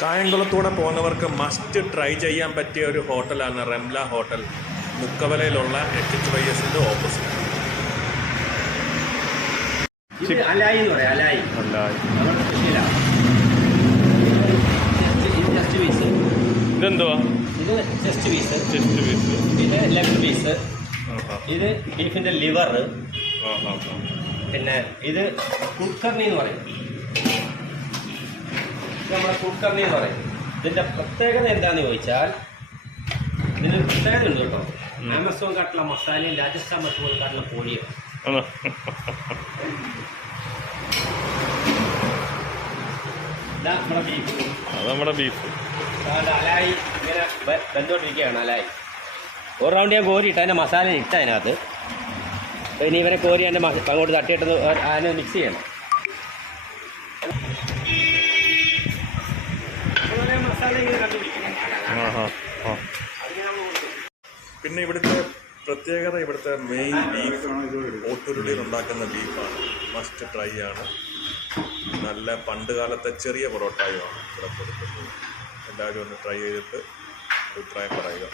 കായംകുളത്തൂടെ പോകുന്നവർക്ക് must try ചെയ്യാൻ പറ്റിയ ഒരു ഹോട്ടലാണ് റംല ഹോട്ടൽ, മുക്കവലയിലുള്ള HHYSന്റെ ഓപ്പോസിറ്റ്. ഇതെന്തുവാ? ഇത് ചെസ്റ്റ് പീസ്, ഇത് ലെഗ് പീസ്, ഇത് ബീഫിന്റെ ലിവർ, പിന്നെ ഇത് കുക്കർണി എന്ന് പറയും. നമ്മുടെ കുക്കർണി എന്ന് പറയും. ഇതിന്റെ പ്രത്യേകത എന്താണെന്ന് ചോദിച്ചാൽ ഇതിന് പ്രത്യേകത ഉണ്ട് കേട്ടോ. ആമസോൺ കാട്ടുള്ള മസാലയും രാജസ്ഥാൻ മറ്റുള്ള കാട്ടുള്ള കോഴിയും. നമ്മുടെ ബീഫ് അലായി ഇങ്ങനെ ബന്ധോണ്ടിരിക്കുകയാണ്. അലായി ഒരു റൗണ്ട് ഞാൻ കോരിയിട്ട് അതിൻ്റെ മസാല ഇട്ട് അതിനകത്ത്. ഇനി ഇവരെ കോരി അതിൻ്റെ അങ്ങോട്ട് തട്ടിയിട്ട് അതിനെ മിക്സ് ചെയ്യണം. മസാല ഇങ്ങനെ കണ്ടുപിടിക്കണം. പിന്നെ ഇവിടുത്തെ പ്രത്യേകത, ഇവിടുത്തെ മെയിൻ ബീഫ് ഓട്ടുരുളിയിൽ ഉണ്ടാക്കുന്ന ബീഫാണ്. മസ്റ്റ് ട്രൈ ആണ്. നല്ല പണ്ട് കാലത്തെ ചെറിയ പൊറോട്ടായുമാണ് ഇവിടെ കൊടുക്കുന്നത്. എല്ലാവരും ഒന്ന് ട്രൈ ചെയ്തിട്ട് അഭിപ്രായം പറയുക.